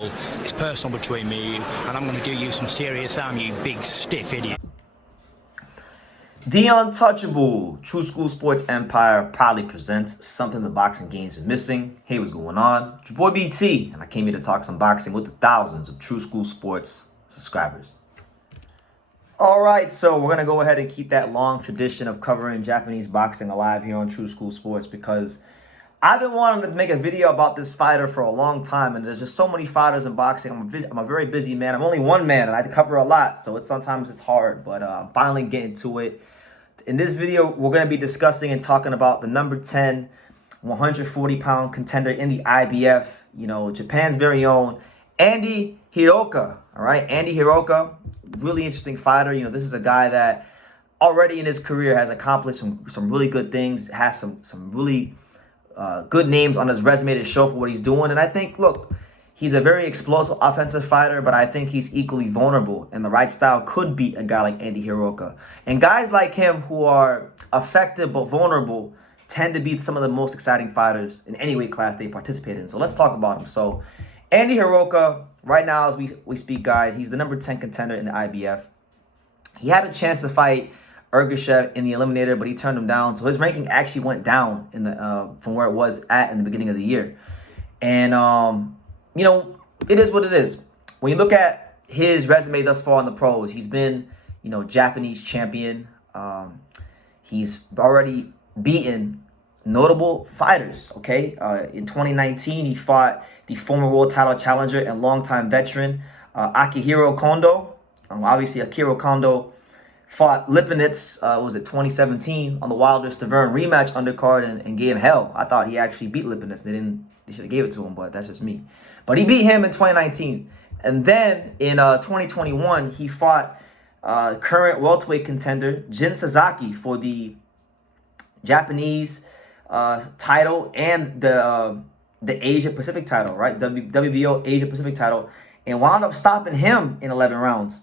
It's personal between me and you, and I'm going to do you some serious harm, you big stiff idiot. The Untouchable True School Sports Empire proudly presents something the boxing game's been missing. Hey, what's going on? It's your boy BT, and I came here to talk some boxing with the thousands of True School Sports subscribers. All right, so we're going to go ahead and keep that long tradition of covering Japanese boxing alive here on True School Sports because I've been wanting to make a video about this fighter for a long time, and there's just so many fighters in boxing. I'm a very busy man. I'm only one man, and I cover a lot, so sometimes it's hard, but I'm finally getting to it. In this video, we're going to be discussing and talking about the number 10 140-pound contender in the IBF, Japan's very own Andy Hiraoka. All right, Andy Hiraoka, really interesting fighter. This is a guy that already in his career has accomplished some really good things, has some really good names on his resume to show for what he's doing. And I think, look, he's a very explosive offensive fighter, but I think he's equally vulnerable. And the right style could beat a guy like Andy Hiraoka. And guys like him who are effective but vulnerable tend to be some of the most exciting fighters in any weight class they participate in. So let's talk about him. So Andy Hiraoka, right now as we speak, guys, he's the number 10 contender in the IBF. He had a chance to fight Ergashev in the eliminator, but he turned him down. So his ranking actually went down from where it was at in the beginning of the year. And it is what it is. When you look at his resume thus far in the pros, he's been, Japanese champion. He's already beaten notable fighters, okay? In 2019, he fought the former world title challenger and longtime veteran, Akihrio Kondo. Obviously, Akihrio Kondo fought Lipinets, 2017 on the Wilder Stavern rematch undercard and gave him hell. I thought he actually beat Lipinets. They should have gave it to him, but that's just me. But he beat him in 2019. And then in 2021, he fought current welterweight contender Jin Sasaki for the Japanese title and the Asia Pacific title, right? WBO Asia Pacific title, and wound up stopping him in 11 rounds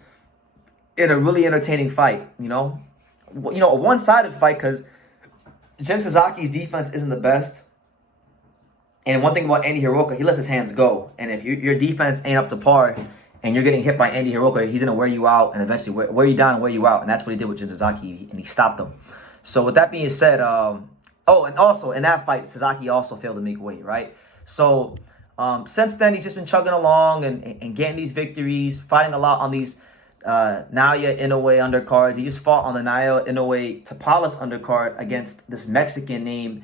in a really entertaining fight. A one-sided fight because Jin Sasaki's defense isn't the best. And one thing about Andy Hiraoka, he lets his hands go. And if your defense ain't up to par and you're getting hit by Andy Hiraoka, he's going to wear you out and eventually wear you down and wear you out. And that's what he did with Jin Sasaki, and he stopped him. So with that being said, and also in that fight, Sasaki also failed to make weight, right? So since then, he's just been chugging along and getting these victories, fighting a lot on these Naoya Inoue undercards. He just fought on the Naoya Inoue Tapalas undercard against this Mexican named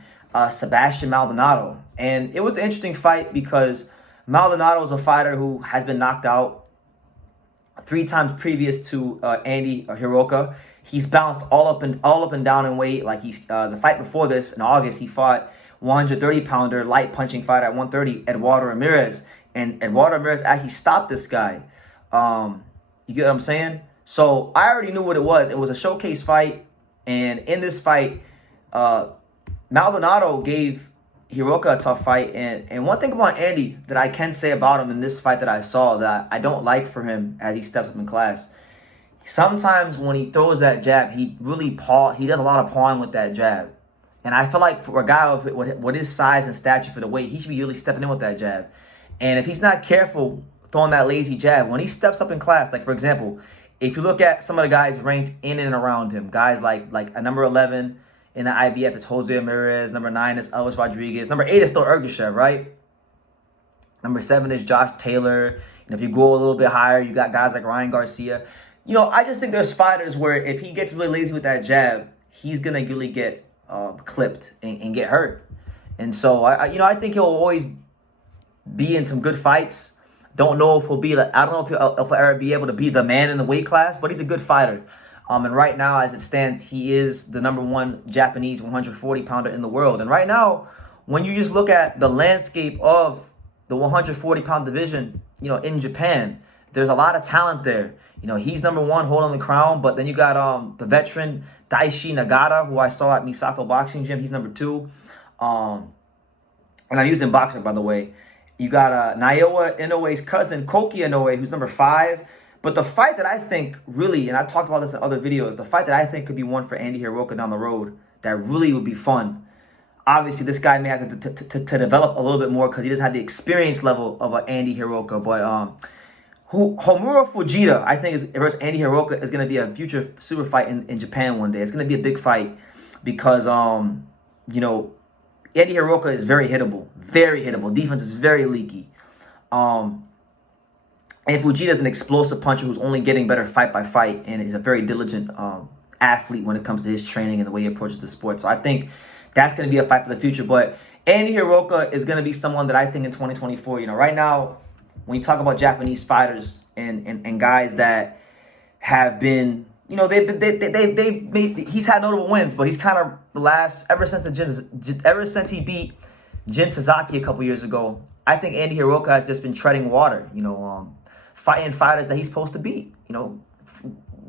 Sebastian Maldonado. And it was an interesting fight because Maldonado is a fighter who has been knocked out 3 times previous to Andy Hiraoka. He's bounced all up and down in weight. Like the fight before this in August, he fought 130-pounder light punching fighter at 130, Eduardo Ramirez, and Eduardo Ramirez actually stopped this guy. You get what I'm saying? So I already knew what it was. It was a showcase fight, and in this fight, Maldonado gave Hiraoka a tough fight. And one thing about Andy that I can say about him in this fight that I saw that I don't like for him as he steps up in class, sometimes when he throws that jab, he does a lot of pawing with that jab. And I feel like for a guy with his size and stature for the weight, he should be really stepping in with that jab. And if he's not careful throwing that lazy jab, when he steps up in class, like for example, if you look at some of the guys ranked in and around him, guys like a number 11 in the IBF is Jose Ramirez, number 9 is Elvis Rodriguez, number 8 is still Ergashev, right? Number 7 is Josh Taylor. And if you go a little bit higher, you got guys like Ryan Garcia. I just think there's fighters where if he gets really lazy with that jab, he's gonna really get clipped and get hurt. And so I think he'll always be in some good fights. Don't know if he'll be I don't know if he'll ever be able to be the man in the weight class, but he's a good fighter. And right now, as it stands, he is the number 1 Japanese 140-pounder in the world. And right now, when you just look at the landscape of the 140-pound division, in Japan, there's a lot of talent there. He's number 1 holding the crown, but then you got the veteran Daishi Nagata, who I saw at Misako Boxing Gym. He's number 2. And I'm using boxer, by the way. You got Naoya Inoue's cousin, Koki Inoue, who's number 5. But the fight that I think really, and I've talked about this in other videos, the fight that I think could be one for Andy Hiraoka down the road that really would be fun Obviously, this guy may have to develop a little bit more because he doesn't have the experience level of an Andy Hiraoka. But Homura Fujita, I think, versus Andy Hiraoka is going to be a future super fight in Japan one day. It's going to be a big fight because, you know, Andy Hiraoka is very hittable. Very hittable. Defense is very leaky. And Fujita is an explosive puncher who's only getting better fight by fight. And he's a very diligent athlete when it comes to his training and the way he approaches the sport. So I think that's going to be a fight for the future. But Andy Hiraoka is going to be someone that I think in 2024, you know, right now, when you talk about Japanese fighters and guys that have been, you know, they've made, he's had notable wins, but he's kind of the last, ever since he beat Jin Sasaki a couple years ago, I think Andy Hiraoka has just been treading water, you know, fighting fighters that he's supposed to beat. You know,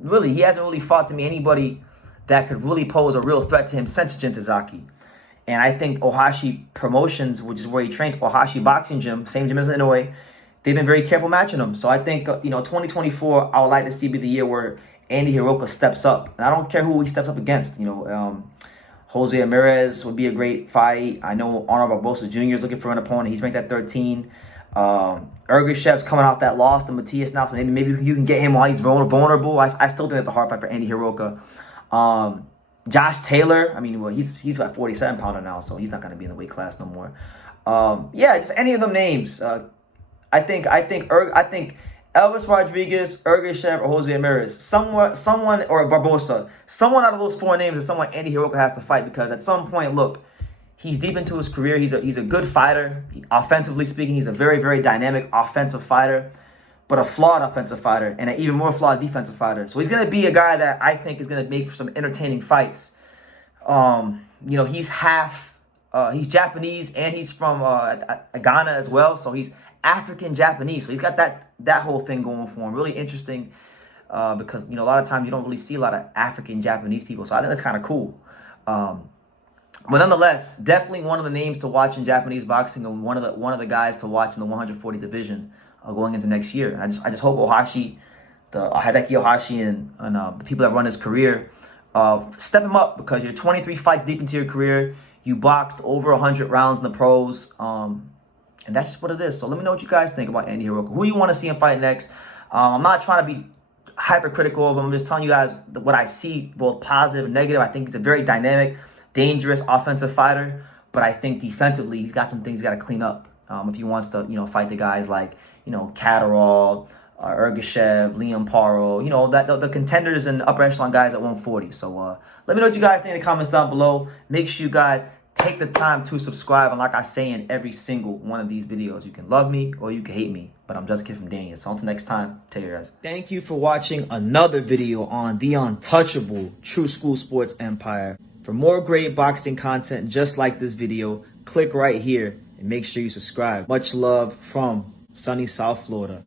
really, he hasn't really fought to me anybody that could really pose a real threat to him since Jin Sasaki. And I think Ohashi Promotions, which is where he trains, Ohashi Boxing Gym, same gym as Inoue, they've been very careful matching him. So I think, you know, 2024, I would like to see be the year where Andy Hiraoka steps up. And I don't care who he steps up against. You know, Jose Ramirez would be a great fight. I know Honor Barbosa Jr. is looking for an opponent. He's ranked at 13. Ergashev's coming off that loss to Matias now, so maybe you can get him while he's vulnerable. I still think that's a hard fight for Andy Hiraoka. Josh Taylor, I mean, well, he's at 47-pounder now, so he's not going to be in the weight class no more. Yeah, just any of them names. I think Elvis Rodriguez, Ergashev, or Jose Ramirez, someone or Barbosa, someone out of those four names is someone Andy Hiraoka has to fight, because at some point, look, he's deep into his career. He's a good fighter. Offensively speaking, he's a very, very dynamic offensive fighter, but a flawed offensive fighter and an even more flawed defensive fighter. So he's going to be a guy that I think is going to make for some entertaining fights. You know, he's Japanese and he's from Ghana as well. So he's African Japanese. So he's got that whole thing going for him. Really interesting because, you know, a lot of times you don't really see a lot of African Japanese people. So I think that's kind of cool. But nonetheless, definitely one of the names to watch in Japanese boxing and one of the guys to watch in the 140 division going into next year. And I just hope Ohashi, the Hideki Ohashi and the people that run his career step him up, because you're 23 fights deep into your career. You boxed over 100 rounds in the pros. And that's just what it is. So let me know what you guys think about Andy Hiraoka. Who do you want to see him fight next? I'm not trying to be hypercritical of him. I'm just telling you guys what I see, both positive and negative. I think he's a very dynamic, dangerous offensive fighter, but I think defensively he's got some things he's got to clean up if he wants to, you know, fight the guys like, you know, Catterall, Ergashev, Liam Paro, you know, the contenders and upper echelon guys at 140. So let me know what you guys think in the comments down below. Make sure you guys take the time to subscribe. And like I say in every single one of these videos, you can love me or you can hate me, but I'm just a kid from Daniel. So until next time, take care, guys. Thank you for watching another video on the untouchable True School Sports Empire. For more great boxing content just like this video, click right here and make sure you subscribe. Much love from sunny South Florida.